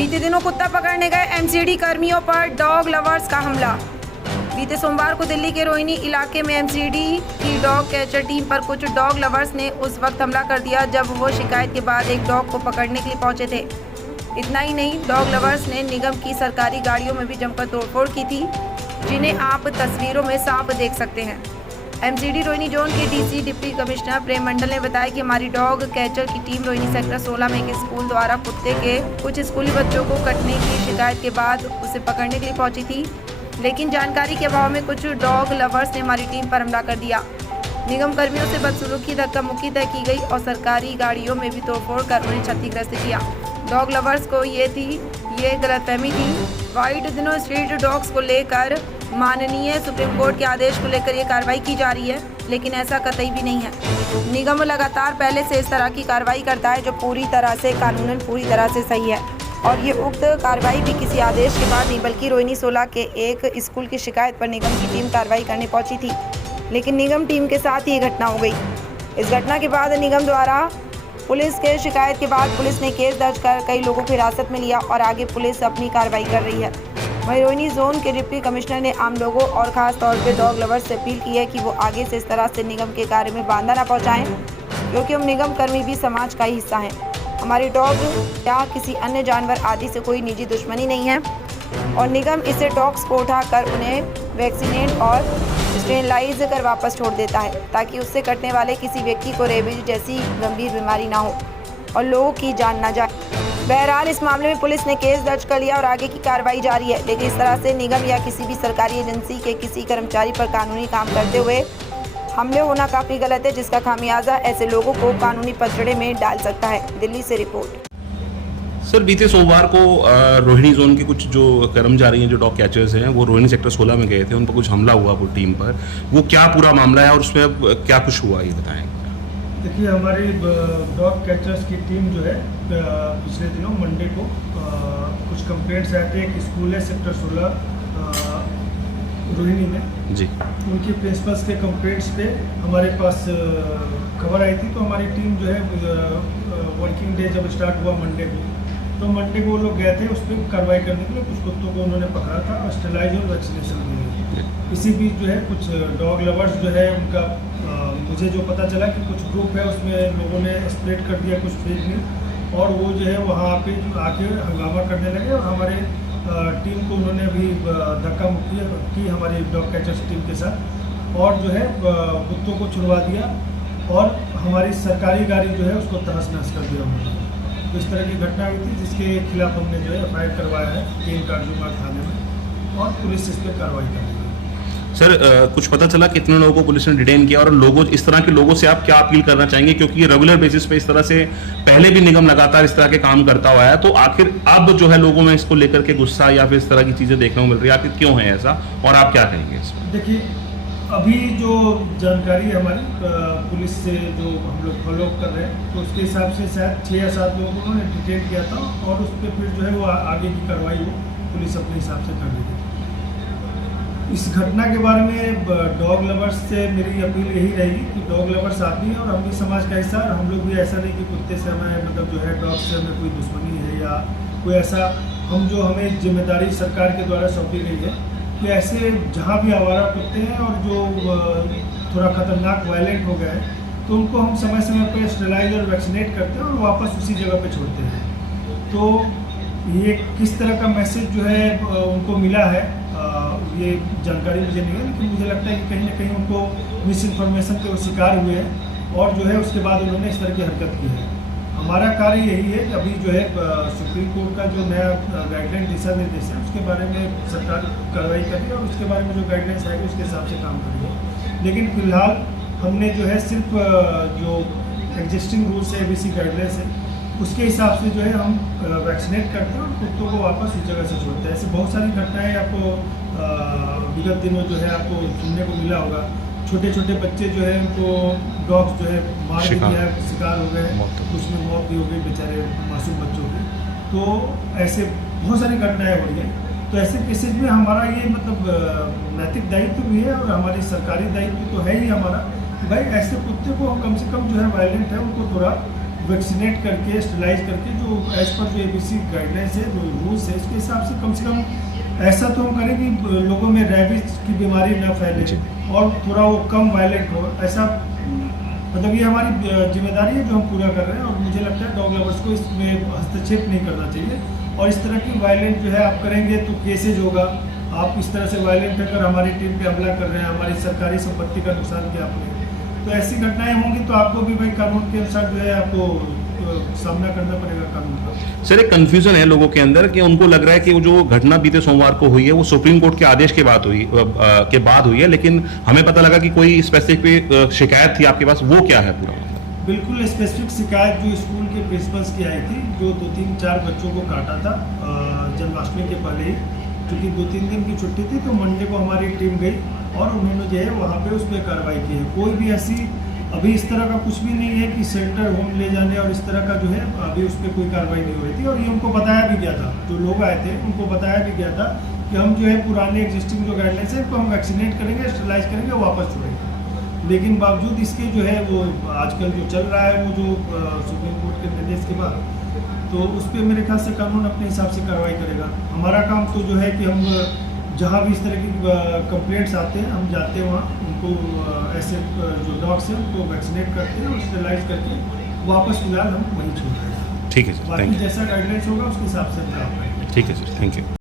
बीते दिनों कुत्ता पकड़ने गए एमसीडी कर्मियों पर डॉग लवर्स का हमला। बीते सोमवार को दिल्ली के रोहिणी इलाके में एमसीडी की डॉग कैचर टीम पर कुछ डॉग लवर्स ने उस वक्त हमला कर दिया जब वो शिकायत के बाद एक डॉग को पकड़ने के लिए पहुंचे थे। इतना ही नहीं, डॉग लवर्स ने निगम की सरकारी गाड़ियों में भी जमकर तोड़फोड़ की थी, जिन्हें आप तस्वीरों में साफ देख सकते हैं। एमसीडी रोहिणी जोन के डीसी डिप्टी कमिश्नर प्रेम मंडल ने बताया कि हमारी डॉग कैचर की टीम रोहिणी सेक्टर 16 में एक स्कूल द्वारा कुत्ते के कुछ स्कूली बच्चों को कटने की शिकायत के बाद उसे पकड़ने के लिए पहुंची थी, लेकिन जानकारी के अभाव में कुछ डॉग लवर्स ने हमारी टीम पर हमला कर दिया। निगम कर्मियों से बदसलूकी, धक्का मुक्की तय की गई और सरकारी गाड़ियों में भी तोड़फोड़ कर उन्हें क्षतिग्रस्त किया। डॉग लवर्स को ये गलतफहमी थी। वाइट दिनों स्ट्रीट डॉग्स को लेकर माननीय सुप्रीम कोर्ट के आदेश को लेकर ये कार्रवाई की जा रही है, लेकिन ऐसा कतई भी नहीं है। निगम लगातार पहले से इस तरह की कार्रवाई करता है जो पूरी तरह से कानूनन पूरी तरह से सही है, और ये उक्त कार्रवाई भी किसी आदेश के बाद नहीं बल्कि रोहिणी 16 के एक स्कूल की शिकायत पर निगम की टीम कार्रवाई करने पहुंची थी, लेकिन निगम टीम के साथ ही ये घटना हो गई। इस घटना के बाद निगम द्वारा पुलिस के शिकायत के बाद पुलिस ने केस दर्ज कर कई लोगों को हिरासत में लिया और आगे पुलिस अपनी कार्रवाई कर रही है। वहीं रोहिणी जोन के डिप्टी कमिश्नर ने आम लोगों और ख़ास तौर पे डॉग लवर्स से अपील की है कि वो आगे से इस तरह से निगम के कार्य में बाधा ना पहुंचाएं, क्योंकि हम निगम कर्मी भी समाज का ही हिस्सा हैं। हमारी डॉग या किसी अन्य जानवर आदि से कोई निजी दुश्मनी नहीं है और निगम इसे डॉग्स को उठाकर उन्हें वैक्सीनेट और स्टेरिलाइज कर वापस छोड़ देता है, ताकि उससे कटने वाले किसी व्यक्ति को रेबीज जैसी गंभीर बीमारी ना हो और लोगों की जान ना जाए। बहरहाल इस मामले में पुलिस ने केस दर्ज कर लिया और आगे की कार्रवाई जारी है, लेकिन इस तरह से निगम या किसी भी सरकारी एजेंसी के किसी कर्मचारी पर कानूनी काम करते हुए हमले होना काफ़ी गलत है, जिसका खामियाजा ऐसे लोगों को कानूनी पचड़े में डाल सकता है। दिल्ली से रिपोर्ट। सर, बीते सोमवार को रोहिणी जोन के कुछ जो कर्मचारी हैं, जो डॉग कैचर्स हैं, वो रोहिणी सेक्टर 16 में गए थे, उन पर कुछ हमला हुआ वो टीम पर। वो क्या पूरा मामला है और उसमें अब क्या कुछ हुआ, ये बताएं। देखिए, हमारी डॉग कैचर्स की टीम जो है पिछले दिनों मंडे को कुछ कंप्लेंट्स आए थे। एक स्कूल है सेक्टर 16 रोहिणी में जी, उनके प्रिंसिपल्स के कंप्लेंट्स पे हमारे पास खबर आई थी। तो हमारी टीम जो है वर्किंग डे जब स्टार्ट हुआ मंडे को वो लोग गए थे उस पर कार्रवाई करने के लिए। कुछ कुत्तों को उन्होंने पकड़ा था और स्टेलाइज और वैक्सीनेशन दिए। इसी बीच जो है कुछ डॉग लवर्स जो है उनका मुझे जो पता चला कि कुछ ग्रुप है उसमें लोगों ने स्प्रेड कर दिया कुछ फेक न्यूज़, और वो जो है वहाँ पे आके हंगामा करने लगे और हमारे टीम को उन्होंने भी धक्का मुक्की की हमारी डॉग कैचर्स टीम के साथ, और जो है कुत्तों को छुड़वा दिया और हमारी सरकारी गाड़ी जो है उसको तहस नहस कर दिया उन्होंने। तो इस तरह की घटना हुई थी, जिसके खिलाफ हमने जो है FIR करवाया है केन काजूमार्ग थाने में, और पुलिस इस पर कार्रवाई कर रही है। सर, कुछ पता चला कितने लोगों को पुलिस ने डिटेन किया, और लोगों इस तरह के लोगों से आप क्या अपील करना चाहेंगे, क्योंकि ये रेगुलर बेसिस पे इस तरह से पहले भी निगम लगातार इस तरह के काम करता हुआ है, तो आखिर अब जो है लोगों में इसको लेकर के गुस्सा या फिर इस तरह की चीजें देखने को मिल रही है, आखिर क्यों है ऐसा, और आप क्या कहेंगे इसमें? देखिए, अभी जो जानकारी है हमारी पुलिस से जो हम लोग फॉलो कर रहे हैं, तो उसके हिसाब से शायद 6 या 7 लोगों को उन्होंने डिटेन किया था, और उस पर फिर जो है वो आगे की कार्रवाई वो पुलिस अपने हिसाब से कर रही है। इस घटना के बारे में डॉग लवर्स से मेरी अपील यही रहेगी कि डॉग लवर्स आप भी हैं और हम भी समाज का हिस्सा, और हम लोग भी ऐसा नहीं कि कुत्ते से हमें मतलब जो है डॉग से हमें कोई दुश्मनी है या कोई ऐसा, हम जो हमें जिम्मेदारी सरकार के द्वारा सौंपी गई है कि ऐसे जहाँ भी आवारा कुत्ते हैं और जो थोड़ा खतरनाक वायलेंट हो गए हैं, तो उनको हम समय समय पर स्टेलाइज और वैक्सीनेट करते हैं और वापस उसी जगह पे छोड़ते हैं। तो ये किस तरह का मैसेज जो है उनको मिला है, ये जानकारी मुझे नहीं है, लेकिन मुझे लगता है कि कहीं ना कहीं उनको मिस इन्फॉर्मेशन के वो शिकार हुए हैं, और जो है उसके बाद उन्होंने इस तरह की हरकत की है। हमारा कार्य यही है कि अभी जो है सुप्रीम कोर्ट का जो नया गाइडलाइन दिशा निर्देश है उसके बारे में सरकार कार्रवाई करेगी, और उसके बारे में जो गाइडलाइंस आएगी उसके हिसाब से काम करेगी। लेकिन फिलहाल हमने जो है सिर्फ जो एग्जिस्टिंग रूल्स है, ABC गाइडलाइंस है, उसके हिसाब से जो है हम वैक्सीनेट करते हैं और कुत्तों को वापस उस जगह से छोड़ते हैं। ऐसे बहुत सारी घटनाएं आपको विगत दिनों जो है आपको सुनने को मिला होगा। छोटे छोटे बच्चे जो है उनको डॉग्स जो है मार भी दिया, शिकार हो गए, उसमें मौत भी हो गई बेचारे मासूम बच्चों की। तो ऐसे बहुत सारी घटनाएं हो रही हैं। तो ऐसे केसेज में हमारा ये मतलब नैतिक दायित्व भी है और हमारी सरकारी दायित्व तो है ही हमारा, भाई ऐसे कुत्ते को हम कम से कम जो है वायलेंट है उनको थोड़ा वैक्सीनेट करके स्टरलाइज करके जो एज पर जो ABC गाइडलाइंस है, जो रूल्स है, उसके हिसाब से कम ऐसा तो हम करें कि लोगों में रेबीज की बीमारी न फैले और थोड़ा वो कम वायलेंट हो। ऐसा मतलब ये हमारी जिम्मेदारी है जो हम पूरा कर रहे हैं, और मुझे लगता है डॉग लवर्स को इसमें हस्तक्षेप नहीं करना चाहिए। और इस तरह की वायलेंट जो है आप करेंगे तो केसेज होगा। आप इस तरह से वायलेंट अगर हमारी टीम पे हमला कर रहे हैं, हमारी सरकारी संपत्ति का नुकसान किया आपने, तो ऐसी घटनाएं होंगी तो आपको भी भाई कानून के अनुसार जो है आपको सामना करना पड़ेगा कानून का। सर, एक कंफ्यूजन है लोगों के अंदर कि उनको लग रहा है कि वो जो घटना बीते सोमवार को हुई है वो सुप्रीम कोर्ट के आदेश के बाद हुई है, लेकिन हमें पता लगा कि कोई स्पेसिफिक शिकायत थी आपके पास, वो क्या है पूरा? बिल्कुल स्पेसिफिक शिकायत जो स्कूल के प्रिंसिपल्स की आई थी, जो 2-3-4 बच्चों को काटा था जन्माष्टमी के पहले ही, क्योंकि 2-3 दिन की छुट्टी थी, तो मंडे को हमारी टीम गई और उन्होंने जो है वहाँ पे उस पर कार्रवाई की है। कोई भी ऐसी अभी इस तरह का कुछ भी नहीं है कि शेल्टर होम ले जाने और इस तरह का जो है अभी उस पर कोई कार्रवाई नहीं हो रही थी। और ये उनको बताया भी गया था, जो लोग आए थे उनको बताया भी गया था कि हम जो है पुराने एग्जिस्टिंग जो गाइडलाइंस है, इनको हम वैक्सीनेट करेंगे, स्टरलाइज करेंगे, वापस छोड़ेंगे। लेकिन बावजूद इसके जो है वो आजकल जो चल रहा है वो जो सुप्रीम कोर्ट के निर्देश के बाद, तो उस पर मेरे ख्याल से कानून अपने हिसाब से कार्रवाई करेगा। हमारा काम तो जो है कि हम जहाँ भी इस तरह की कंप्लेंट्स आते हैं हम जाते हैं वहाँ, उनको ऐसे जो डॉग्स हैं उनको वैक्सीनेट करते हैं और स्टरलाइज करके वापस फिलहाल हम वहीं छोड़ रहे हैं। ठीक है सर, बाकी जैसा गाइडलाइंस होगा उसके हिसाब से हम काम करेंगे। ठीक है सर, थैंक यू।